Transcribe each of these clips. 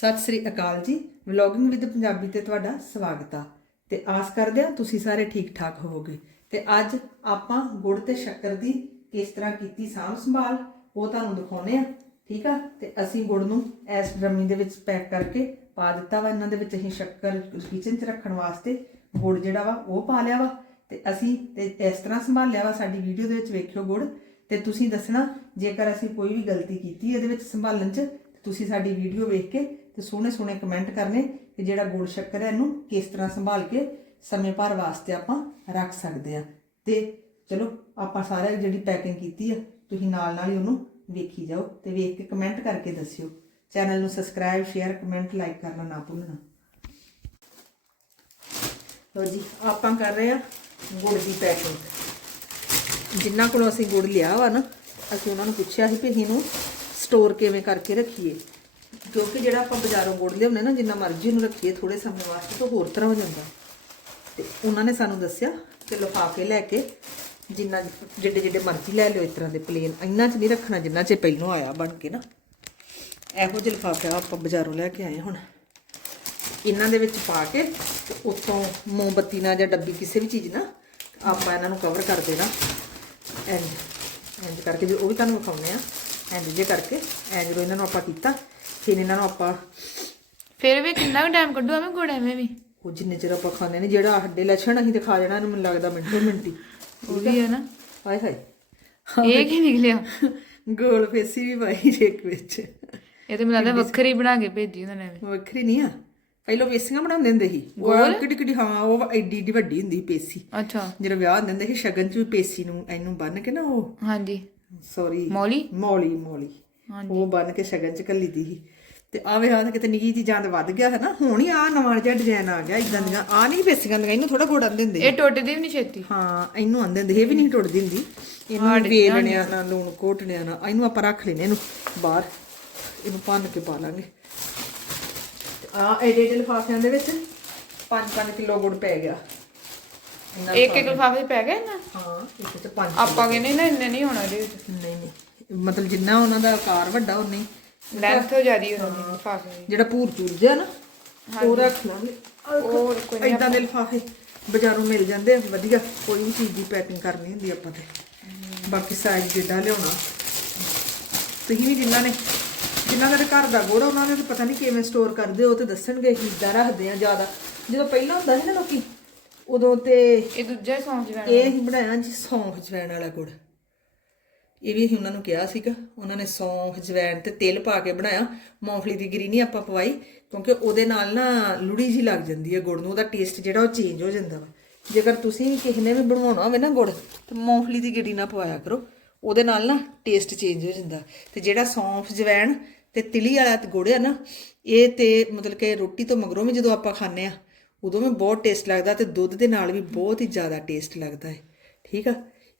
ਸਤਿ ਸ੍ਰੀ ਅਕਾਲ ਜੀ। Vlogging with Punjabi ਤੇ ਤੁਹਾਡਾ ਸਵਾਗਤ ਆ। ਤੇ ਆਸ ਕਰਦੇ ਆ ਤੁਸੀਂ ਸਾਰੇ ਠੀਕ ਠਾਕ ਹੋਵੋਗੇ। ਤੇ ਅੱਜ ਆਪਾਂ ਗੁੜ ਤੇ ਸ਼ੱਕਰ ਦੀ ਕਿਸ ਤਰ੍ਹਾਂ ਕੀਤੀ ਸਾਂਭ ਸੰਭਾਲ, ਉਹ ਤੁਹਾਨੂੰ ਦਿਖਾਉਨੇ ਆ, ਠੀਕ ਆ? ਤੇ ਅਸੀਂ ਗੁੜ ਨੂੰ ਇਸ ਡਰਮੀ ਦੇ ਵਿੱਚ ਪੈਕ ਕਰਕੇ ਪਾ ਦਿੱਤਾ ਵਾ। ਇਹਨਾਂ ਦੇ ਵਿੱਚ ਅਸੀਂ ਸ਼ੱਕਰ ਕਿਚਨ 'ਚ ਰੱਖਣ ਵਾਸਤੇ ਗੁੜ ਜਿਹੜਾ ਵਾ, ਉਹ ਪਾ ਲਿਆ ਵਾ। ਤੇ ਅਸੀਂ ਤੇ ਇਸ ਤਰ੍ਹਾਂ ਸੰਭਾਲਿਆ ਵਾ। ਸਾਡੀ ਵੀਡੀਓ ਦੇ ਵਿੱਚ ਵੇਖਿਓ ਗੁੜ। ਤੇ ਤੁਸੀਂ ਦੱਸਣਾ, ਜੇਕਰ ਅਸੀਂ ਕੋਈ ਵੀ ਗਲਤੀ ਕੀਤੀ ਇਹਦੇ ਵਿੱਚ ਸੰਭਾਲਣ 'ਚ, ਤੁਸੀਂ ਸਾਡੀ ਵੀਡੀਓ ਵੇਖ ਕੇ ਤੇ ਸੋਹਣੇ ਸੋਹਣੇ ਕਮੈਂਟ ਕਰਨੇ ਕਿ ਜਿਹੜਾ ਗੁੜ ਸ਼ੱਕਰ ਹੈ ਇਹਨੂੰ ਕਿਸ ਤਰ੍ਹਾਂ ਸੰਭਾਲ ਕੇ ਸਮੇਂ ਭਰ ਵਾਸਤੇ ਆਪਾਂ ਰੱਖ ਸਕਦੇ ਆ ਤੇ ਚਲੋ, ਆਪਾਂ ਸਾਰਿਆਂ ਜਿਹੜੀ ਪੈਕਿੰਗ ਕੀਤੀ ਆ, ਤੁਸੀਂ ਨਾਲ ਨਾਲ ਹੀ ਉਹਨੂੰ ਵੇਖੀ ਜਾਓ ਤੇ ਵੇਖ ਕੇ ਕਮੈਂਟ ਕਰਕੇ ਦੱਸਿਓ। ਚੈਨਲ ਨੂੰ ਸਬਸਕ੍ਰਾਈਬ ਸ਼ੇਅਰ ਕਮੈਂਟ ਲਾਈਕ ਕਰਨਾ ਨਾ ਭੁੱਲਣਾ। ਲੋ ਜੀ, ਆਪਾਂ ਕਰ ਰਹੇ ਆ ਗੁੜ ਦੀ ਪੈਕਿੰਗ ਜਿੰਨਾ ਕੋਲੋਂ ਅਸੀਂ ਗੁੜ ਲਿਆ ਵਾ ਨਾ, ਅਸੀਂ ਉਹਨਾਂ ਨੂੰ ਪੁੱਛਿਆ ਸੀ ਵੀ ਇਹਨੂੰ ਸਟੋਰ ਕਿਵੇਂ ਕਰਕੇ ਰੱਖੀਏ। ਕਿਉਂਕਿ ਜਿਹੜਾ ਆਪਾਂ ਬਾਜ਼ਾਰੋਂ ਗੁੜ ਲਿਆਉਂਦੇ ਨਾ, ਜਿੰਨਾ ਮਰਜ਼ੀ ਉਹਨੂੰ ਰੱਖੀਏ ਥੋੜੇ ਸਮੇਂ ਵਾਸਤੇ ਤਾਂ ਹੋਰ ਤਰ੍ਹਾਂ ਹੋ ਜਾਂਦਾ। ਤੇ ਉਹਨਾਂ ਨੇ ਸਾਨੂੰ ਦੱਸਿਆ ਕਿ ਲਿਫਾਫੇ ਲੈ ਕੇ ਜਿੰਨਾ ਜਿਹੜੇ ਜਿਹੜੇ ਮਰਜ਼ੀ ਲੈ ਲਿਓ, ਇਸ ਤਰ੍ਹਾਂ ਦੇ ਪਲੇਨ ਇੰਨਾ ਚ ਨਹੀਂ ਰੱਖਣਾ ਜਿੰਨਾ ਚ ਪਹਿਲੋਂ ਆਇਆ ਬਣ ਕੇ ਨਾ। ਇਹੋ ਜਿਹੇ ਲਿਫਾਫੇ ਆਪਾਂ ਬਾਜ਼ਾਰੋਂ ਲੈ ਕੇ ਆਏ ਹੁਣ। ਇਹਨਾਂ ਦੇ ਵਿੱਚ ਪਾ ਕੇ ਤੇ ਉੱਤੋਂ ਮੋਮਬੱਤੀ ਨਾਲ ਜਾਂ ਡੱਬੀ ਕਿਸੇ ਵੀ ਚੀਜ਼ ਨਾਲ ਆਪਾਂ ਇਹਨਾਂ ਨੂੰ ਕਵਰ ਕਰ ਦੇਣਾ। ਐਂਡ ਐਂਡ ਕਰਕੇ ਜੋ ਉਹ ਵੀ ਤੁਹਾਨੂੰ ਵਿਖਾਉਣੇ ਆ ਐਂਡ ਜੇ ਕਰਕੇ ਐਂ ਜਦੋਂ ਇਹਨਾਂ ਨੂੰ ਆਪਾਂ ਕੀਤਾ ਫਿਰ ਇਹਨਾਂ ਨੂੰ ਆਪਾਂ ਫਿਰ ਵੀ ਕਿੰਨਾ ਕੁ ਟਾਈਮ ਕੱਢੂ ਐਵੇਂ ਗੁੜ ਐਵੇਂ ਵੀ? ਉਹ ਜਿੰਨੇ ਚਿਰ ਆਪਾਂ ਖਾਂਦੇ ਨੇ ਜਿਹੜਾ ਹੱਡੇ ਲੱਛਣ ਅਸੀਂ ਤੇ ਖਾ ਜਾਣਾ ਇਹਨੂੰ ਮੈਨੂੰ ਲੱਗਦਾ ਮਿੰਟੋ ਮਿੰਟੀ ਉਹ ਵੀ ਹੈ ਨਾ। ਹਾਏ ਹਾਏ। ਇਹ ਕੀ ਨਿਕਲਿਆ? ਗੋਲ ਫੇਸੀ ਵੀ ਪਾਈ ਇੱਕ ਵਿੱਚ। ਇਹ ਤੇ ਮੈਨੂੰ ਲੱਗਦਾ ਵੱਖਰੀ ਬਣਾ ਕੇ ਭੇਜੀ ਉਹਨਾਂ ਨੇ ਵੱਖਰੀ ਨਹੀਂ ਆ। ਪਹਿਲਾਂ ਪੇਸੀਆਂ ਬਣਾਉਂਦੇ ਹੁੰਦੇ ਸੀ। ਉਹ ਕਿੱਡੀ ਕਿੱਡੀ ਹਾਂ ਉਹ ਐਡੀ ਐਡੀ ਵੱਡੀ ਹੁੰਦੀ ਪੇਸੀ। ਅੱਛਾ। ਜਦੋਂ ਵਿਆਹ ਹੁੰਦੇ ਹੁੰਦੇ ਸੀ ਸ਼ਗਨ ਚ ਵੀ ਪੇਸੀ ਨੂੰ ਇਹਨੂੰ ਬੰਨ ਕੇ ਨਾ ਉਹ। ਹਾਂਜੀ। ਸੌਰੀ ਮੌਲੀ? ਮੌਲੀ ਮੌਲੀ। ਉਹ ਬੰਨ ਕੇ ਸ਼ਗਨ ਚ ਕੱਲੀ ਦੀ ਸੀ। ਤੇ ਆ ਵੇ ਆ ਕਿਤੇ ਨਿੱਕੀ ਜੀ ਜਾਂਦ ਵੱਧ ਗਿਆ ਹੈ ਨਾ। ਹੁਣ ਹੀ ਆ ਨਵਾਂ ਜਿਹਾ ਡਿਜ਼ਾਈਨ ਆ ਗਿਆ ਇਦਾਂ ਦੀਆਂ। ਆ ਨਹੀਂ ਪੇਸੀਆਂ ਦੀਆਂ ਇਹਨੂੰ ਥੋੜਾ ਗੋੜ ਆਂਦੇ ਹੁੰਦੇ ਇਹ ਟੁੱਟਦੀ ਵੀ ਨਹੀਂ ਛੇਤੀ। ਹਾਂ ਇਹਨੂੰ ਆਂਦੇ ਹੁੰਦੇ ਇਹ ਵੀ ਨਹੀਂ ਟੁੱਟਦੀ ਹੁੰਦੀ। ਇਹਨੂੰ ਵੇਲਣਿਆ ਨਾ ਲੂਣ ਕੋਟਣਿਆ ਨਾ। ਇਹਨੂੰ ਆਪਾਂ ਰੱਖ ਲੈਨੇ ਇਹਨੂੰ ਬਾਹਰ। ਇਹਨੂੰ ਭੰਨ ਕੇ ਪਾ ਲਾਂਗੇ। ਆ ਐਡੇ ਐਡੇ ਲਿਫਾਫਿਆਂ ਦੇ ਵਿੱਚ 5-5 ਕਿਲੋ ਗੁੜ ਪੈ ਗਿਆ। ਇੱਕ ਇੱਕ ਲਿਫਾਫੇ ਪੈ ਗਏ ਨਾ? ਹਾਂ ਇੱਕ ਚ 5 ਆਪਾਂ ਕਹਿੰਦੇ ਨਾ ਇੰਨੇ ਨਹੀਂ ਹੋਣਾ ਇਹਦੇ ਵਿੱਚ। ਨਹੀਂ ਨਹੀਂ। ਮਤਲਬ ਜਿੰਨਾ ਉਹਨਾਂ ਦਾ ਆਕਾਰ ਵੱਡਾ ਉਨਾ ਲੈਂਥ ਹੋ ਜਾਦੀ ਉਹਨਾਂ ਦੀ ਲਿਫਾਫੇ ਦੀ। ਜਿਹੜਾ ਭੂਰ ਚੂਰ ਜਿਹਾ ਨਾ ਉਹ ਰੱਖ ਲਾਂਗੇ ਉਹ ਕੋਈ ਇਦਾਂ ਦੇ ਲਿਫਾਫੇ ਬਾਜ਼ਾਰੋਂ ਮਿਲ ਜਾਂਦੇ ਆ। ਵਧੀਆ ਕੋਈ ਵੀ ਚੀਜ਼ ਦੀ ਪੈਕਿੰਗ ਕਰਨੀ ਹੁੰਦੀ ਆਪਾਂ ਤੇ। ਬਾਕੀ ਸਾਈਜ਼ ਜਿੱਦਾਂ ਲਿਆਉਣਾ। ਤੁਸੀਂ ਵੀ ਜਿਨ੍ਹਾਂ ਨੇ ਜਿਨ੍ਹਾਂ ਦੇ ਘਰ ਦਾ ਗੁੜ ਉਹਨਾਂ ਨੇ ਤਾਂ ਪਤਾ ਨਹੀਂ ਕਿਵੇਂ ਸਟੋਰ ਕਰਦੇ ਹੋ ਤੇ ਦੱਸਣਗੇ ਕਿ ਇਦਾਂ ਰੱਖਦੇ ਆ ਜ਼ਿਆਦਾ। ਜਦੋਂ ਪਹਿਲਾਂ ਹੁੰਦਾ ਸੀ ਨਾ ਲੋਕੀ ਉਦੋਂ ਤੇ ਇਹ ਦੂਜਾ ਹੀ ਸੌਂਜ ਜਾਣਾ ਇਹ ਹੀ ਬਣਾਇਆ ਜੀ ਸੌਂਫ ਜਵੈਣ ਵਾਲਾ ਗੁੜ। ਇਹ ਵੀ ਅਸੀਂ ਉਹਨਾਂ ਨੂੰ ਕਿਹਾ ਸੀਗਾ। ਉਹਨਾਂ ਨੇ ਸੌਂਫ ਜਵੈਣ ਤੇ ਤਿਲ ਪਾ ਕੇ ਬਣਾਇਆ। ਮੂੰਗਫਲੀ ਦੀ ਗਿਰੀ ਨਹੀਂ ਆਪਾਂ ਪਵਾਈ ਕਿਉਂਕਿ ਉਹਦੇ ਨਾਲ ਨਾ ਲੁੜੀ ਜੀ ਲੱਗ ਜਾਂਦੀ ਹੈ ਗੁੜ ਨੂੰ। ਉਹਦਾ ਟੇਸਟ ਜਿਹੜਾ ਉਹ ਚੇਂਜ ਹੋ ਜਾਂਦਾ ਵਾ। ਜੇਕਰ ਤੁਸੀਂ ਕਿਸੇ ਨੇ ਵੀ ਬਣਵਾਉਣਾ ਹੋਵੇ ਨਾ ਗੁੜ ਤੇ ਮੂੰਗਫਲੀ ਦੀ ਗਿਰੀ ਨਾ ਪਵਾਇਆ ਕਰੋ। ਉਹਦੇ ਨਾਲ ਨਾ ਟੇਸਟ ਚੇਂਜ ਹੋ ਜਾਂਦਾ। ਤੇ ਜਿਹੜਾ ਸੌਂਫ ਜਵੈਣ ਤੇ ਤਿਲੀ ਵਾਲਾ ਗੁੜ ਆ ਨਾ ਇਹ ਤੇ ਮਤਲਬ ਕਿ ਰੋਟੀ ਤੋਂ ਮਗਰੋਂ ਵੀ ਜਦੋਂ ਆਪਾਂ ਖਾਂਦੇ ਆ ਉਦੋਂ ਵੀ ਬਹੁਤ ਟੇਸਟ ਲੱਗਦਾ ਤੇ ਦੁੱਧ ਦੇ ਨਾਲ ਵੀ ਬਹੁਤ ਹੀ ਜ਼ਿਆਦਾ ਟੇਸਟ ਲੱਗਦਾ ਹੈ। ਠੀਕ ਆ?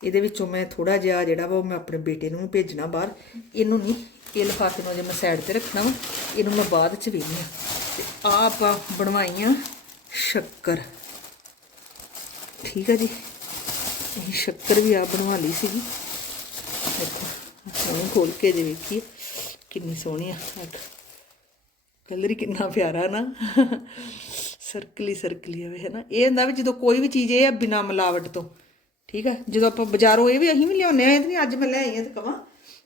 ਇਹਦੇ ਵਿੱਚੋਂ ਮੈਂ ਥੋੜਾ ਜਿਹਾ ਜਿਹੜਾ ਵਾ ਉਹ ਮੈਂ ਆਪਣੇ ਬੇਟੇ ਨੂੰ ਵੀ ਭੇਜਣਾ ਬਾਹਰ। ਇਹਨੂੰ ਨਹੀਂ, ਇਹ ਲਿਫਾਫੇ ਨੂੰ ਜੇ ਮੈਂ ਸਾਈਡ ਤੇ ਰੱਖਣਾ ਵਾ। ਇਹਨੂੰ ਮੈਂ ਬਾਅਦ ਚ ਵੇਖਣੀ ਆ ਤੇ ਆ ਆਪਾਂ ਬਣਵਾਈਆਂ ਸ਼ੱਕਰ। ਠੀਕ ਆ ਜੀ? ਇਹ ਸ਼ੱਕਰ ਵੀ ਆ ਬਣਵਾ ਲਈ ਸੀਗੀ। ਦੇਖੋ ਹੁਣ ਖੋਲ ਕੇ ਜੇ ਵੇਖੀਏ। ਕਿੰਨੀ ਸੋਹਣੀ ਆ। ਕਲਰ ਹੀ ਕਿੰਨਾ ਪਿਆਰਾ ਨਾ। ਸਰਕਲੀ ਸਰਕਲੀ ਆਵੇ ਹੈ ਨਾ ਇਹ ਹੁੰਦਾ ਵੀ ਜਦੋਂ ਕੋਈ ਵੀ ਚੀਜ਼ ਇਹ ਆ ਬਿਨਾ ਮਿਲਾਵਟ ਤੋਂ ਠੀਕ ਆ? ਜਦੋਂ ਆਪਾਂ ਬਾਜ਼ਾਰੋਂ ਇਹ ਵੀ ਅਸੀਂ ਵੀ ਲਿਆਉਂਦੇ ਆ ਇਹ ਤਾਂ ਨਹੀਂ ਅੱਜ ਮੈਂ ਲੈ ਆਈ ਆ ਤੇ ਕਵਾਂ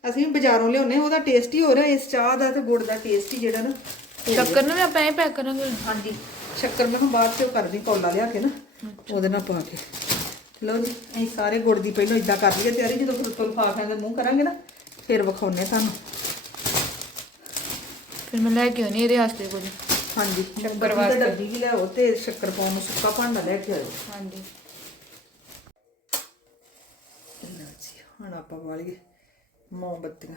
ਅਸੀਂ ਵੀ ਬਾਜ਼ਾਰੋਂ ਲਿਆਉਂਦੇ ਆ ਉਹਦਾ ਟੇਸਟ ਹੀ ਹੋ ਰਿਹਾ ਇਸ ਚਾਹ ਦਾ ਤੇ ਗੁੜ ਦਾ ਟੇਸਟ ਹੀ ਜਿਹੜਾ ਨਾ ਸ਼ੱਕਰ ਨੂੰ ਵੀ ਆਪਾਂ ਇਹ ਪੈਕ ਕਰਾਂਗੇ। ਹਾਂਜੀ ਸ਼ੱਕਰ ਮੈਂ ਬਾਅਦ ਚੋਂ ਕਰਦੀ ਕੌਲਾ ਲਿਆ ਕੇ ਨਾ ਉਹਦੇ ਨਾਲ ਪਾ ਕੇ। ਲਓ ਜੀ ਅਸੀਂ ਸਾਰੇ ਗੁੜ ਦੀ ਪਹਿਲਾਂ ਇਦਾਂ ਕਰ ਲਈਏ ਤਿਆਰੀ ਜਦੋਂ ਫਿਰ ਤੋਂ ਲਿਫਾਫਿਆਂ ਦੇ ਮੂੰਹ ਕਰਾਂਗੇ ਨਾ ਫਿਰ ਵਿਖਾਉਣੇ ਤੁਹਾਨੂੰ। ਫਿਰ ਮੈਂ ਲੈ ਕੇ ਆਉਣੀ ਇਹਦੇ ਵਾਸਤੇ ਕੁਝ। ਹਾਂਜੀ ਸ਼ੱਕਰ ਵਾਸਤੇ ਡੱਬੀ ਵੀ ਲਿਆਓ ਤੇ ਸ਼ੱਕਰ ਪਾਉਣ ਨੂੰ ਸੁੱਕਾ ਭਾਂਡਾ ਲੈ ਕੇ ਆਇਓ। ਹਾਂਜੀ। ਹੁਣ ਆਪਾਂ ਵਾਲੀਏ ਮੋਮਬੱਤੀਆਂ।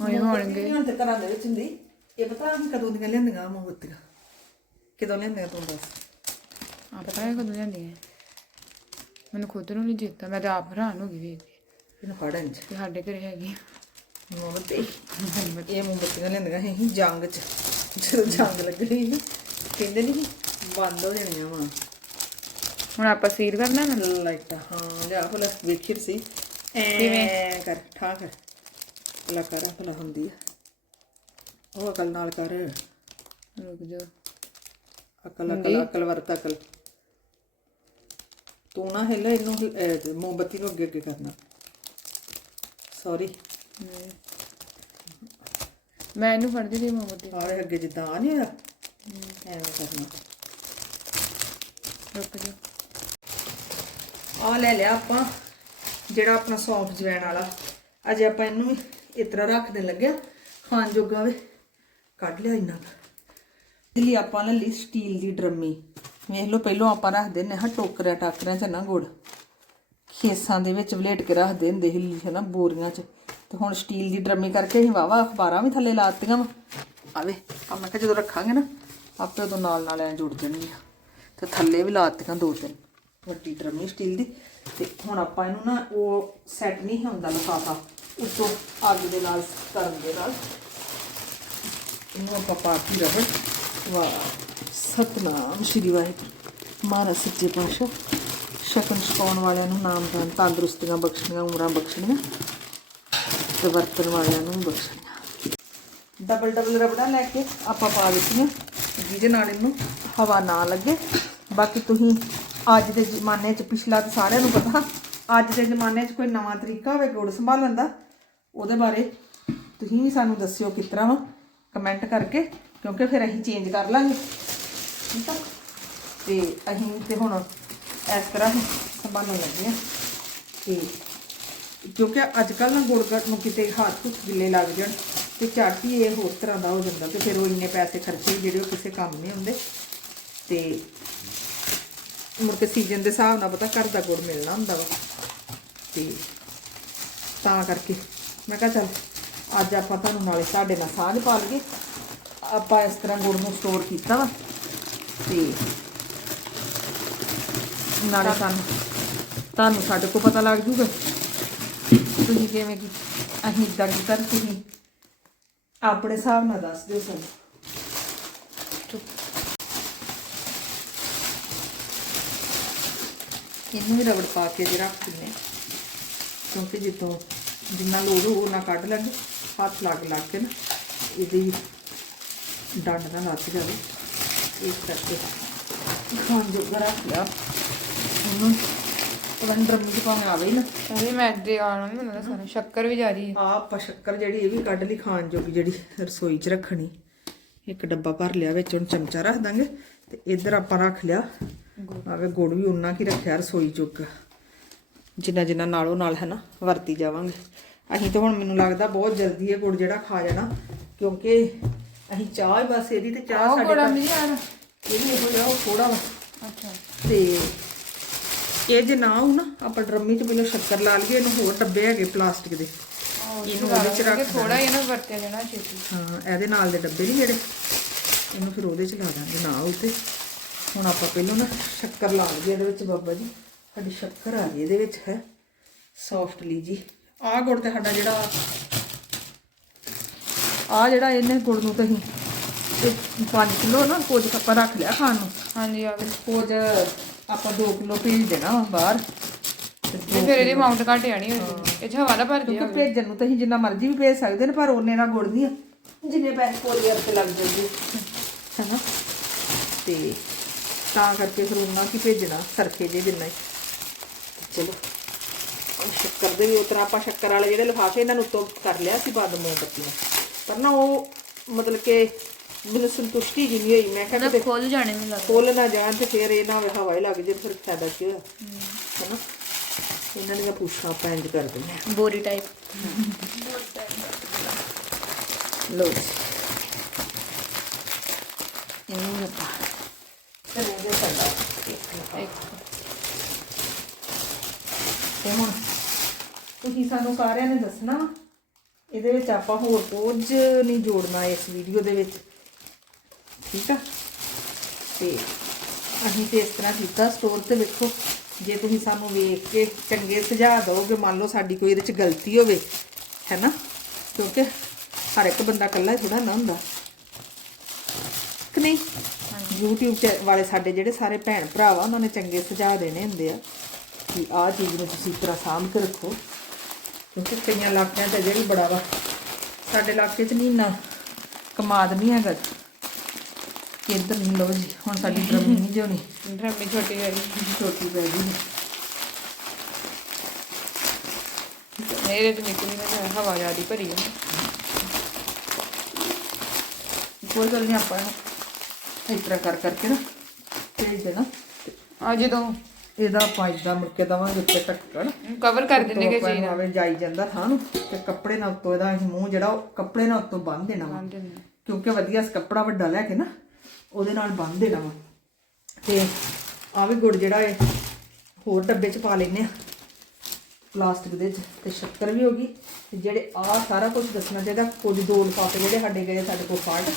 ਹੋਏ ਹੋਣਗੇ। ਹੁਣ ਤੇ ਘਰਾਂ ਦੇ ਵਿੱਚ ਹੁੰਦੀ? ਇਹ ਪਤਾ ਅਸੀਂ ਕਦੋਂ ਦੀਆਂ ਲਿਆਂਦੀਆਂ ਮੋਮਬੱਤੀਆਂ। ਕਦੋਂ ਲਿਆਂਦੀਆਂ ਤੂੰ ਦੱਸ? ਆ ਪਤਾ ਹੈ ਕਦੋਂ ਹੈ ਮੈਨੂੰ ਖੁਦ ਨੂੰ ਨਹੀਂ ਚੇਤਾ ਮੈਂ ਤਾਂ ਆਪ ਹੈਰਾਨ ਹੋ ਗਈ ਵੇਖ ਕੇ। ਇਹਨੂੰ ਫੜ ਇੰਚ ਕਿ ਸਾਡੇ ਘਰੇ ਹੈਗੀ ਮੋਮਬੱਤੀ। ਇਹ ਮੋਮਬੱਤੀਆਂ ਲਿਆਂਦੀਆਂ ਸੀ ਜੰਗ 'ਚ। ਜਦੋਂ ਜੰਗ ਲੱਗਣੀ ਸੀ ਕਹਿੰਦੇ ਨਹੀਂ ਬੰਦ ਹੋ ਜਾਣੀਆਂ ਵਾ। ਹੁਣ ਆਪਾਂ ਸੀਲ ਕਰਨਾ ਨਾ? ਲਾਈਟਾਂ ਹਾਂ ਲਿਆ ਭਲਾ ਵੇਖੀ ਸੀ। ਐ ਕਰ ਠਾ ਕਰ। ਭਲਾ ਕਰ ਭਲਾ ਹੁੰਦੀ ਆ। ਉਹ ਅਕਲ ਨਾਲ ਕਰ। ਰੁਕ ਜਾ। ਅਕਲ ਅਕਲ ਅਕਲ ਵਰਤ ਅਕਲ। ਤੂੰ ਨਾ ਹਿੱਲ ਇਹਨੂੰ ਮੋਮਬੱਤੀ ਨੂੰ ਅੱਗੇ ਅੱਗੇ ਕਰਨਾ ਸੌਰੀ ਮੈਂ ਇਹਨੂੰ ਫੜਦੀ ਦੀ ਮੋਮਬੱਤੀ ਆਰੇ ਅੱਗੇ ਜਿੱਦਾਂ ਆ ਨਹੀਂ ਹੋਇਆ? ਐਵੇਂ ਕਰਨਾ। ਰੁਕ ਜਾ। ਆ ਲੈ ਲਿਆ ਆਪਾਂ ਜਿਹੜਾ ਆਪਣਾ ਸੌਂਫ ਜਵੈਣ ਵਾਲਾ। ਅਜੇ ਆਪਾਂ ਇਹਨੂੰ ਵੀ ਇਸ ਤਰ੍ਹਾਂ ਰੱਖ ਦੇਣ ਲੱਗਿਆ। ਖਾਣ ਜੋਗਾ ਵੇ। ਕੱਢ ਲਿਆ ਇੰਨਾ ਕੁ। ਇਹਦੇ ਲਈ ਆਪਾਂ ਲੈ ਲਈ ਸਟੀਲ ਦੀ ਡਰਮੀ। ਵੇਖ ਲਓ ਪਹਿਲਾਂ ਆਪਾਂ ਰੱਖ ਦਿੰਨੇ ਹਾਂ ਟੋਕਰਿਆਂ ਟਾਕਰਿਆਂ 'ਚ ਨਾ ਗੁੜ। ਖੇਸਾਂ ਦੇ ਵਿੱਚ ਵਲੇਟ ਕੇ ਰੱਖ ਦਿੰਦੇ ਸੀ ਹੈ ਨਾ ਬੋਰੀਆਂ 'ਚ। ਤੇ ਹੁਣ ਸਟੀਲ ਦੀ ਡਰਮੀ ਕਰਕੇ ਅਸੀਂ ਵਾਵਾ ਅਖਬਾਰਾਂ ਵੀ ਥੱਲੇ ਲਾਤੀਆਂ ਵਾ। ਆਵੇ ਆ ਮੈਂ ਕਿਹਾ ਜਦੋਂ ਰੱਖਾਂਗੇ ਨਾ, ਆਪੇ ਉਦੋਂ ਨਾਲ ਨਾਲ ਐਂ ਜੁੜ ਜਾਣਗੀਆਂ ਤੇ ਥੱਲੇ ਵੀ ਲਾਤੀਆਂ ਦੋ ਤਿੰਨ, ਵੱਡੀ ਡਰਮੀ ਸਟੀਲ ਦੀ। ਤੇ ਹੁਣ ਆਪਾਂ ਇਹਨੂੰ ਨਾ ਉਹ ਸੈੱਟ ਨਹੀਂ ਹੁੰਦਾ ਲਫਾਫਾ, ਉੱਤੋਂ ਅੱਗ ਦੇ ਨਾਲ ਕਰਨ ਦੇ ਨਾਲ। ਇਹਨੂੰ ਆਪਾਂ ਪਾਤੀ ਰਬੜ। ਵਾਹ, ਸਤਨਾਮ ਸ਼੍ਰੀ ਵਾਹਿਗੁਰੂ। ਮਹਾਰਾਜ ਸੱਚੇ ਪਾਤਸ਼ਾਹ ਸ਼ਕਨ ਛਕਾਉਣ ਵਾਲਿਆਂ ਨੂੰ ਨਾਮ ਦਾਨ ਤੰਦਰੁਸਤੀਆਂ ਬਖਸ਼ਣੀਆਂ, ਉਮਰਾਂ ਬਖਸ਼ਣੀਆਂ। ਤੇ ਵਰਤਣ ਵਾਲਿਆਂ ਨੂੰ ਵੀ ਡਬਲ ਡਬਲ ਰਬੜਾਂ ਲੈ ਕੇ ਆਪਾਂ ਪਾ ਦਿੱਤੀਆਂ। ਜਿਹਦੇ ਨਾਲ ਇਹਨੂੰ ਹਵਾ ਨਾ ਲੱਗੇ। ਬਾਕੀ ਤੁਸੀਂ ਅੱਜ ਦੇ ਜ਼ਮਾਨੇ 'ਚ ਪਿਛਲਾ ਤਾਂ ਸਾਰਿਆਂ ਨੂੰ ਪਤਾ, ਅੱਜ ਦੇ ਜ਼ਮਾਨੇ 'ਚ ਕੋਈ ਨਵਾਂ ਤਰੀਕਾ ਹੋਵੇ ਗੁੜ ਸੰਭਾਲਣ ਦਾ, ਉਹਦੇ ਬਾਰੇ ਤੁਸੀਂ ਵੀ ਸਾਨੂੰ ਦੱਸਿਓ ਕਿਸ ਤਰ੍ਹਾਂ ਵਾ। ਕਮੈਂਟ ਕਰਕੇ, ਕਿਉਂਕਿ ਫਿਰ ਅਸੀਂ ਚੇਂਜ ਕਰ ਲਾਂਗੇ। ਠੀਕ ਆ? ਤੇ ਅਸੀਂ ਤੇ ਹੁਣ ਇਸ ਤਰ੍ਹਾਂ ਹੀ ਸੰਭਾਲਣ ਲੱਗੇ ਆ। ਤੇ ਕਿਉਂਕਿ ਅੱਜ ਕੱਲ ਨਾ ਗੁੜਗੜ ਨੂੰ ਕਿਤੇ ਹੱਥ ਹੁੱਥ ਗਿੱਲੇ ਲੱਗ ਜਾਣ ਤੇ ਝੱਟ ਹੀ ਇਹ ਹੋਰ ਤਰ੍ਹਾਂ ਦਾ ਹੋ ਜਾਂਦਾ ਤੇ ਫਿਰ ਉਹ ਇੰਨੇ ਪੈਸੇ ਖਰਚੇ ਜਿਹੜੇ ਉਹ ਕਿਸੇ ਕੰਮ ਨਹੀਂ ਹੁੰਦੇ। ਤੇ ਮੁੜ ਕੇ ਸੀਜ਼ਨ ਦੇ ਹਿਸਾਬ ਨਾਲ ਪਤਾ ਘਰ ਦਾ ਗੁੜ ਮਿਲਣਾ ਹੁੰਦਾ ਵਾ। ਤੇ ਤਾਂ ਕਰਕੇ ਮੈਂ ਕਿਹਾ ਚੱਲ ਅੱਜ ਆਪਾਂ ਤੁਹਾਨੂੰ ਨਾਲੇ ਸਾਡੇ ਨਾਲ ਸਾਂਝ ਪਾ ਲਈਏ। ਆਪਾਂ ਇਸ ਤਰ੍ਹਾਂ ਗੁੜ ਨੂੰ ਸਟੋਰ ਕੀਤਾ ਵਾ ਤੇ ਨਾਲੇ ਸਾਨੂੰ ਤੁਹਾਨੂੰ ਸਾਡੇ ਕੋਲ ਪਤਾ ਲੱਗ ਜੂਗਾ। ਤੁਸੀਂ ਕਿਵੇਂ ਕੀ ਅਸੀਂ ਇਦਾਂ ਕੀਤਾ ਤੇ ਤੁਸੀਂ ਆਪਣੇ ਹਿਸਾਬ ਨਾਲ ਦੱਸ ਦਿਓ ਸਾਨੂੰ। ਇਹਨੂੰ ਵੀ ਰਬੜ ਪਾ ਕੇ ਜੇ ਰੱਖ ਹਾਂ। ਕਿਉਂਕਿ ਜਿੱਦੋਂ ਜਿੰਨਾ ਲੋੜ ਹੋ ਉਹਨਾਂ ਕੱਢ ਲੈਂਦੇ ਹੱਥ ਲੱਗ ਲੱਗ ਕੇ ਨਾ ਇਹਦੀ ਡੰਡ ਨਾ ਲੱਗ ਜਾਵੇ। ਇਸ ਕਰਕੇ ਖਾਣ ਜੋਗਾ ਰੱਖ ਲਿਆ। ਉਹਨੂੰ ਪਤਾ ਨਹੀਂ ਡਰਮੀ ਚ ਭਾਵੇਂ ਆਵੇ ਹੀ ਨਾ। ਅਰੇ ਮੈਂ ਦੇ ਆਣਾ ਨਹੀਂ ਮੈਨੂੰ ਸਾਰਾ ਸ਼ੱਕਰ ਵੀ ਜਾ ਰਹੀ ਹੈ। ਆ ਆਪਾਂ ਸ਼ੱਕਰ ਜਿਹੜੀ ਇਹ ਵੀ ਕੱਢ ਲਈ ਖਾਣ ਜੋਗੀ ਜਿਹੜੀ ਰਸੋਈ 'ਚ ਰੱਖਣੀ। ਇੱਕ ਡੱਬਾ ਭਰ ਲਿਆ ਵਿੱਚ ਹੁਣ ਚਮਚਾ ਰੱਖ ਦਾਂਗੇ। ਤੇ ਇੱਧਰ ਆਪਾਂ ਰੱਖ ਲਿਆ। ਆਵੇ ਗੁੜ ਵੀ ਉਨਾ ਕੀ ਰੱਖਿਆ ਰਸੋਈ ਚੁੱਕ ਜਿੰਨਾ ਜਿੰਨਾ ਨਾਲੋਂ ਨਾਲ ਹੈ ਨਾ ਵਰਤੀ ਜਾਵਾਂਗੇ। ਅਸੀਂ ਤਾਂ ਹੁਣ ਮੈਨੂੰ ਲੱਗਦਾ ਬਹੁਤ ਜਲਦੀ ਇਹ ਗੁੜ ਜਿਹੜਾ ਖਾ ਜਾਣਾ। ਕਿਉਂਕਿ ਅਸੀਂ ਚਾਹ ਹੀ ਬਸ ਇਹਦੀ ਤੇ ਚਾਹ ਸਾਡੇ ਆਣਾ ਇਹ ਵੀ ਇਹੋ ਜਿਹਾ ਥੋੜਾ ਵਾ। ਅੱਛਾ। ਤੇ ਇਹ ਜੇ ਨਾ ਹੋ ਨਾ ਆਪਾਂ ਡਰਮੀ 'ਚ ਪਹਿਲਾਂ ਸ਼ੱਕਰ ਲਾ ਲਈਏ ਇਹਨੂੰ ਹੋਰ ਡੱਬੇ ਹੈਗੇ ਪਲਾਸਟਿਕ ਦੇ। ਇਹਨੂੰ ਉਹਦੇ 'ਚ ਰੱਖ ਥੋੜਾ ਹੀ ਨਾ ਵਰਤਿਆ ਜਾਣਾ ਛੇਤੀ। ਹਾਂ ਇਹਦੇ ਨਾਲ ਦੇ ਡੱਬੇ ਨਹੀਂ ਜਿਹੜੇ। ਇਹਨੂੰ ਫਿਰ ਉਹਦੇ 'ਚ ਲਾ ਦਾਂਗੇ ਨਾ ਉੱਤੇ ਹੁਣ ਆਪਾਂ ਪਹਿਲਾਂ ਨਾ ਸ਼ੱਕਰ ਲਾ ਲਈਏ ਇਹਦੇ ਵਿੱਚ ਬਾਬਾ ਜੀ। ਸਾਡੀ ਸ਼ੱਕਰ ਆ ਗਈ ਇਹਦੇ ਵਿੱਚ ਹੈ। ਸੌਫਟਲੀ ਜੀ। ਆਹ ਗੁੜ ਤੇ ਸਾਡਾ ਜਿਹੜਾ ਆ ਜਿਹੜਾ ਇਹਨੇ ਗੁੜ ਨੂੰ ਤਾਂ ਅਸੀਂ ਇਹ 5 ਕਿਲੋ ਨਾ ਕੁਝ ਆਪਾਂ ਰੱਖ ਲਿਆ ਖਾਣ ਨੂੰ। ਹਾਂਜੀ ਆ ਕੁਝ ਆਪਾਂ 2 ਕਿਲੋ ਭੇਜ ਦੇਣਾ ਵਾ ਬਾਹਰ। ਤੇ ਤੇ ਫਿਰ ਇਹਦੀ ਅਮਾਉਂਟ ਘਟ ਜਾਣੀ ਹੋਣੀ ਇਹ ਚ ਹਵਾ ਨਾ ਭਰ ਕਿਉਂਕਿ ਭੇਜਣ ਨੂੰ ਤਾਂ ਅਸੀਂ ਜਿੰਨਾ ਮਰਜ਼ੀ ਵੀ ਭੇਜ ਸਕਦੇ ਨੇ ਪਰ ਉਹਨੇ ਨਾਲ ਗੁੜ ਨਹੀਂ ਆ ਜਿੰਨੇ ਪੈਸੇ ਕੋਰੀਅਰ ਤੇ ਲੱਗ ਜਾਂਦੇ ਹੈਨਾ? ਤੇ ਤਾਂ ਕਰਕੇ ਫਿਰ ਉਹਨਾਂ ਕੀ ਭੇਜਣਾ ਸਰਫੇ ਜੇ ਜਿੰਨਾ ਹੀ। ਚਲੋ। ਹੁਣ ਸ਼ੱਕਰ ਦੇ ਵੀ ਉਤਰਾ ਆਪਾਂ ਸ਼ੱਕਰ ਵਾਲੇ ਜਿਹੜੇ ਲਿਫਾਫੇ ਇਹਨਾਂ ਨੂੰ ਉੱਤੋਂ ਕਰ ਲਿਆ ਸੀ ਬਾਦ ਮੋਮਬੱਤੀਆਂ। ਪਰ ਨਾ ਉਹ ਮਤਲਬ ਕਿ ਮੈਨੂੰ ਸੰਤੁਸ਼ਟੀ ਜੀ ਨਹੀਂ ਹੋਈ। ਮੈਂ ਕਿਹਾ ਕਿਤੇ ਖੋਲ ਜਾਣੇ ਮੈਨੂੰ ਲੱਗਦਾ। ਖੋਲ ਨਾ ਜਾਣ ਤੇ ਫਿਰ ਇਹ ਨਾ ਹੋਵੇ ਹਵਾ ਹੀ ਲੱਗ ਜੇ ਫਿਰ ਫਾਇਦਾ ਕੀ ਹੋਇਆ? ਹੈਨਾ? ਇਹਨਾਂ ਦੀਆਂ ਪੁੱਛਾਂ ਆਪਾਂ ਇੰਜ ਕਰ ਦਿੰਦੇ ਹਾਂ। ਬੋਰੀ ਟਾਈਪ ਲੋ ਜੀ। ਇਹਨੂੰ ਵੀ ਆਪਾਂ ਸਾਡਾ ਇੱਕ ਤੇ ਹੁਣ ਤੁਸੀਂ ਸਾਨੂੰ ਸਾਰਿਆਂ ਨੇ ਦੱਸਣਾ। ਇਹਦੇ ਵਿੱਚ ਆਪਾਂ ਹੋਰ ਕੁਝ ਨਹੀਂ ਜੋੜਨਾ ਇਸ ਵੀਡੀਓ ਦੇ ਵਿੱਚ। ਠੀਕ ਆ? ਤੇ ਅਸੀਂ ਤੇ ਇਸ ਤਰ੍ਹਾਂ ਕੀਤਾ ਸਟੋਰ ਤੇ ਵੇਖੋ ਜੇ ਤੁਸੀਂ ਸਾਨੂੰ ਵੇਖ ਕੇ ਚੰਗੇ ਸੁਝਾਅ ਦਿਓਗੇ ਮੰਨ ਲਓ ਸਾਡੀ ਕੋਈ ਇਹਦੇ ਚ ਗਲਤੀ ਹੋਵੇ ਹੈਨਾ? ਕਿਉਂਕਿ ਹਰ ਇੱਕ ਬੰਦਾ ਇਕੱਲਾ ਥੋੜਾ ਨਾ ਹੁੰਦਾ। ਕਿ ਨਹੀਂ? YouTube ਚ ਵਾਲੇ ਸਾਡੇ ਜਿਹੜੇ ਸਾਰੇ ਭੈਣ ਭਰਾ ਵਾ ਉਹਨਾਂ ਨੇ ਚੰਗੇ ਸੁਝਾਅ ਦੇਣੇ ਹੁੰਦੇ ਆ ਕਿ ਆਹ ਚੀਜ਼ ਨੂੰ ਤੁਸੀਂ ਤਰ੍ਹਾਂ ਸਾਂਭ ਕੇ ਰੱਖੋ। ਕਿਉਂਕਿ ਕਈਆਂ ਇਲਾਕਿਆਂ 'ਚ ਅਜੇ ਵੀ ਬੜਾ ਵਾ। ਸਾਡੇ ਇਲਾਕੇ 'ਚ ਨਹੀਂ ਨਾ ਕਮਾਦ ਨਹੀਂ ਹੈਗਾ। ਇੱਧਰ ਨਹੀਂ ਲਓ ਜੀ। ਹੁਣ ਸਾਡੀ ਡਰਮੀ ਨਹੀਂ ਜਿਉਣੀ ਡਰਮੀ ਛੋਟੀ ਵਾਲੀ। ਛੋਟੀ ਪੈ ਗਈ। ਮੇਰੇ ਤੇ ਨਿਕਲੀ ਨਾ ਹਵਾ ਜਿਆਦੀ ਭਰੀ ਹੈ ਕੋਈ ਗੱਲ ਨਹੀਂ ਆਪਾਂ ਇਸ ਤਰ੍ਹਾਂ ਕਰ ਕਰਕੇ ਨਾ ਭੇਜ ਦੇਣਾ। ਆ ਜਦੋਂ ਇਹਦਾ ਆਪਾਂ ਇਦਾਂ ਮੁੜ ਕੇ ਦਵਾਂਗੇ ਉੱਤੇ ਢੱਕਣ। ਕਵਰ ਕਰ ਦਿੰਦੇ ਕਿ ਜੀ ਆਵੇ ਜਾਈ ਜਾਂਦਾ ਥਾਂ ਨੂੰ ਤੇ ਕੱਪੜੇ ਨਾਲ ਉੱਤੋਂ ਇਹਦਾ ਮੂੰਹ ਜਿਹੜਾ ਉਹ ਕੱਪੜੇ ਨਾਲ ਉੱਤੋਂ ਬੰਨ ਦੇਣਾ ਵਾ। ਕਿਉਂਕਿ ਵਧੀਆ ਕੱਪੜਾ ਵੱਡਾ ਲੈ ਕੇ ਨਾ ਉਹਦੇ ਨਾਲ ਬੰਨ ਦੇਣਾ ਵਾ। ਤੇ ਆ ਵੀ ਗੁੜ ਜਿਹੜਾ ਹੈ ਹੋਰ ਡੱਬੇ 'ਚ ਪਾ ਲੈਨੇ ਆ। ਪਲਾਸਟਿਕ ਦੇ 'ਚ ਤੇ ਸ਼ੱਕਰ ਵੀ ਹੋ ਗਈ। ਤੇ ਜਿਹੜੇ ਆ ਸਾਰਾ ਕੁਝ ਦੱਸਣਾ ਚਾਹੀਦਾ ਕੁਝ ਦੋ ਲਿਫਾਫੇ ਜਿਹੜੇ ਸਾਡੇ ਗਏ ਸਾਡੇ ਕੋਲ ਫਾਟ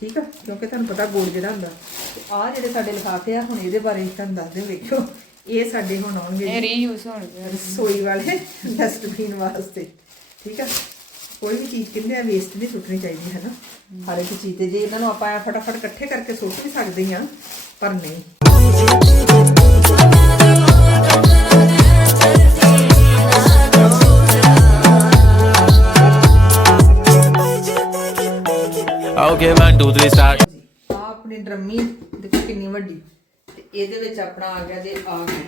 ਠੀਕ ਆ? ਕਿਉਂਕਿ ਤੁਹਾਨੂੰ ਪਤਾ ਗੁੜ ਜਿਹੜਾ ਹੁੰਦਾ। ਤੇ ਆ ਜਿਹੜੇ ਸਾਡੇ ਲਿਫਾਫੇ ਆ ਹੁਣ ਇਹਦੇ ਬਾਰੇ ਤੁਹਾਨੂੰ ਦੱਸ ਦਿਓ ਵੇਖਿਓ। ਇਹ ਸਾਡੇ ਹੁਣ ਆਉਣਗੇ ਇਹ ਰੀਯੂਜ਼ ਹੋਣਗੇ। ਰਸੋਈ ਵਾਲੇ ਡਸਟਬਿਨ ਵਾਸਤੇ। ਠੀਕ ਆ? ਕੋਈ ਵੀ ਚੀਜ਼ ਕਿੰਨੇ ਆ ਵੇਸਟ ਨਹੀਂ ਸੁੱਟਣੀ ਚਾਹੀਦੀ ਹੈ ਨਾ। ਹਰ ਇੱਕ ਚੀਜ਼ ਤੇ ਜੇ ਇਹਨਾਂ ਨੂੰ ਆਪਾਂ ਫਟਾਫਟ ਇਕੱਠੇ ਕਰਕੇ ਸੁੱਟ ਵੀ ਸਕਦੇ ਹਾਂ ਪਰ ਨਹੀਂ। ਆਪਣੀ ਡਰਮੀ ਦੇਖੋ ਕਿੰਨੀ ਵੱਡੀ। ਤੇ ਇਹਦੇ ਵਿੱਚ ਆਪਣਾ ਆ ਗਿਆ ਜੇ ਆ ਗਿਆ।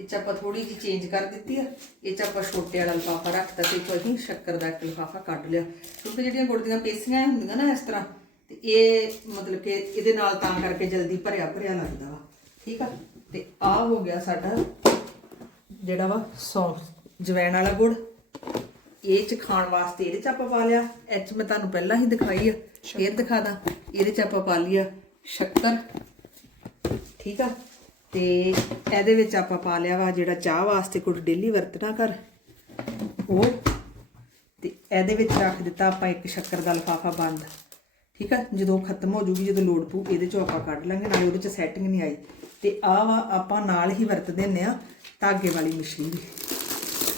ਇਹ ਚ ਆਪਾਂ ਥੋੜੀ ਜਿਹੀ ਚੇਂਜ ਕਰ ਦਿੱਤੀ ਆ। ਇਹ ਚ ਆਪਾਂ ਛੋਟੇ ਵਾਲਾ ਲਿਫਾਫਾ ਰੱਖਤਾ ਤੇ ਕੋਈ ਅਸੀਂ ਸ਼ੱਕਰ ਦਾ ਇੱਕ ਲਿਫਾਫਾ ਕੱਢ ਲਿਆ। ਕਿਉਂਕਿ ਜਿਹੜੀਆਂ ਗੁੜ ਦੀਆਂ ਪੇਸੀਆਂ ਹੁੰਦੀਆਂ ਨਾ ਇਸ ਤਰ੍ਹਾਂ, ਤੇ ਇਹ ਮਤਲਬ ਕਿ ਇਹਦੇ ਨਾਲ ਤਾਂ ਕਰਕੇ ਜਲਦੀ ਭਰਿਆ ਭਰਿਆ ਲੱਗਦਾ ਵਾ। ਠੀਕ ਆ? ਤੇ ਆ ਹੋ ਗਿਆ ਸਾਡਾ ਜਿਹੜਾ ਵਾ ਸੌਂਫ, ਜਵੈਣ ਵਾਲਾ ਗੁੜ। ਇਹ ਚ ਖਾਣ ਵਾਸਤੇ ਇਹਦੇ ਚ ਆਪਾਂ ਪਾ ਲਿਆ। ਇਹ ਚ ਮੈਂ ਤੁਹਾਨੂੰ ਪਹਿਲਾਂ ਹੀ ਦਿਖਾਈ ਆ, ਫੇਰ ਦਿਖਾ ਦਾਂ। ਇਹਦੇ ਚ ਆਪਾਂ ਪਾ ਲਿਆ ਸ਼ੱਕਰ। ਠੀਕ ਆ? ਤੇ ਇਹਦੇ ਵਿੱਚ ਆਪਾਂ ਪਾ ਲਿਆ ਵਾ ਜਿਹੜਾ ਚਾਹ ਵਾਸਤੇ ਕੁਝ ਡੇਲੀ ਵਰਤਣਾ ਕਰ ਉਹ ਤੇ ਇਹਦੇ ਵਿੱਚ ਰੱਖ ਦਿੱਤਾ ਆਪਾਂ ਇੱਕ ਸ਼ੱਕਰ ਦਾ ਲਫਾਫਾ ਬੰਦ। ਠੀਕ ਆ? ਜਦੋਂ ਖਤਮ ਹੋ ਜੂਗੀ, ਜਦੋਂ ਲੋੜ ਪਊ, ਇਹਦੇ ਚੋਂ ਆਪਾਂ ਕੱਢ ਲਾਂਗੇ, ਨਾਲੇ ਉਹਦੇ ਚ ਸੈਟਿੰਗ ਨਹੀਂ ਆਈ। ਤੇ ਆਹ ਵਾ ਆਪਾਂ ਨਾਲ ਹੀ ਵਰਤਦੇ ਹੁੰਦੇ ਆ ਧਾਗੇ ਵਾਲੀ ਮਿਸ਼ਰੀ ਵੀ।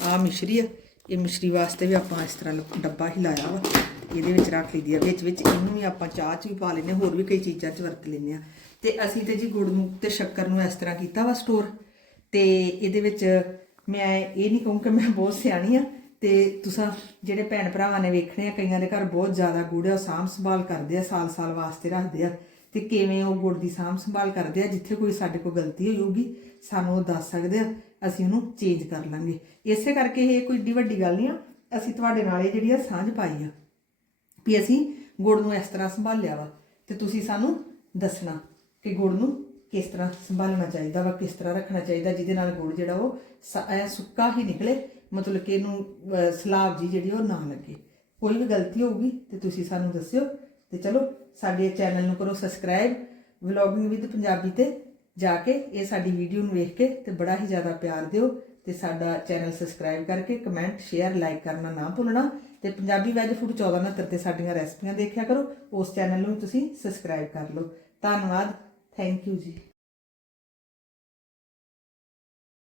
ਆ ਮਿਸ਼ਰੀ ਆ। ਇਹ ਮਿਸ਼ਰੀ ਵਾਸਤੇ ਵੀ ਆਪਾਂ ਇਸ ਤਰ੍ਹਾਂ ਲ- ਡੱਬਾ ਹੀ ਲਾਇਆ ਵਾ। ਇਹਦੇ ਵਿੱਚ ਰੱਖ ਲਈਦੀ ਆ। ਵਿੱਚ ਵਿੱਚ ਇਹਨੂੰ ਵੀ ਆਪਾਂ ਚਾਹ 'ਚ ਵੀ ਪਾ ਲੈਂਦੇ ਹਾਂ ਹੋਰ ਵੀ ਕਈ ਚੀਜ਼ਾਂ 'ਚ ਵਰਤ ਲੈਂਦੇ ਆ। ਤੇ ਅਸੀਂ ਤੇ ਜੀ ਗੁੜ ਨੂੰ ਤੇ ਸ਼ੱਕਰ ਨੂੰ ਇਸ ਤਰ੍ਹਾਂ ਕੀਤਾ ਵਾ ਸਟੋਰ ਤੇ ਇਹਦੇ ਵਿੱਚ ਮੈਂ ਇਹ ਨਹੀਂ ਕਹੂੰ ਕਿ ਮੈਂ ਬਹੁਤ ਸਿਆਣੀ ਆ, ਤੇ ਤੁਸੀਂ ਜਿਹੜੇ ਭੈਣ ਭਰਾਵਾਂ ਨੇ ਵੇਖਣੇ ਆ, ਕਈਆਂ ਦੇ ਘਰ ਬਹੁਤ ਜ਼ਿਆਦਾ ਗੁੜ ਆ ਉਹ ਸਾਂਭ ਸੰਭਾਲ ਕਰਦੇ ਆ ਸਾਲ ਸਾਲ ਵਾਸਤੇ ਰੱਖਦੇ ਆ। ਤੇ ਕਿਵੇਂ ਉਹ ਗੁੜ ਦੀ ਸਾਂਭ ਸੰਭਾਲ ਕਰਦੇ ਆ, ਜਿੱਥੇ ਕੋਈ ਸਾਡੇ ਕੋਲ ਗਲਤੀ ਹੋਊਗੀ, ਸਾਨੂੰ ਉਹ ਦੱਸ ਸਕਦੇ ਆ, ਅਸੀਂ ਉਹਨੂੰ ਚੇਂਜ ਕਰ ਲਾਂਗੇ। ਇਸੇ ਕਰਕੇ ਇਹ ਕੋਈ ਏਡੀ ਵੱਡੀ ਗੱਲ ਨਹੀਂ ਆ, ਅਸੀਂ ਤੁਹਾਡੇ ਨਾਲ ਇਹ ਜਿਹੜੀ ਆ ਸਾਂਝ ਪਾਈ ਆ, ਵੀ ਅਸੀਂ ਗੁੜ ਨੂੰ ਇਸ ਤਰ੍ਹਾਂ ਸੰਭਾਲਿਆ ਵਾ। ਤੇ ਤੁਸੀਂ ਸਾਨੂੰ ਦੱਸਣਾ। ਕਿ ਗੁੜ ਨੂੰ ਕਿਸ ਤਰ੍ਹਾਂ ਸੰਭਾਲਣਾ ਚਾਹੀਦਾ ਵਾ, ਕਿਸ ਤਰ੍ਹਾਂ ਰੱਖਣਾ ਚਾਹੀਦਾ, ਜਿਹਦੇ ਨਾਲ ਗੁੜ ਜਿਹੜਾ ਉਹ ਸ- ਸੁੱਕਾ ਹੀ ਨਿਕਲੇ, ਮਤਲਬ ਕਿ ਇਹਨੂੰ ਸਲਾਬ ਜੀ ਜਿਹੜੀ ਉਹ ਨਾ ਲੱਗੇ। ਕੋਈ ਵੀ ਗਲਤੀ ਹੋਊਗੀ ਤੇ ਤੁਸੀਂ ਸਾਨੂੰ ਦੱਸਿਓ ਤੇ ਚਲੋ, ਸਾਡੇ ਚੈਨਲ ਨੂੰ ਕਰੋ ਸਬਸਕ੍ਰਾਈਬ, ਵਲੌਗਿੰਗ ਵਿਦ ਪੰਜਾਬੀ ਤੇ ਜਾ ਕੇ ਇਹ ਸਾਡੀ ਵੀਡੀਓ ਨੂੰ ਵੇਖ ਕੇ ਤੇ ਬੜਾ ਹੀ ਜ਼ਿਆਦਾ ਪਿਆਰ ਦਿਓ ਤੇ ਸਾਡਾ ਚੈਨਲ ਸਬਸਕ੍ਰਾਈਬ ਕਰਕੇ ਕਮੈਂਟ, ਸ਼ੇਅਰ, ਲਾਈਕ ਕਰਨਾ ਨਾ ਭੁੱਲਣਾ ਤੇ ਪੰਜਾਬੀ ਵੈਜ ਫੂਡ 1469 ਤੇ ਸਾਡੀਆਂ ਰੈਸਪੀਆਂ ਦੇਖਿਆ ਕਰੋ, ਉਸ ਚੈਨਲ ਨੂੰ ਤੁਸੀਂ ਸਬਸਕ੍ਰਾਈਬ ਕਰ ਲਓ। ਧੰਨਵਾਦ ਥੈਂਕ ਯੂ ਜੀ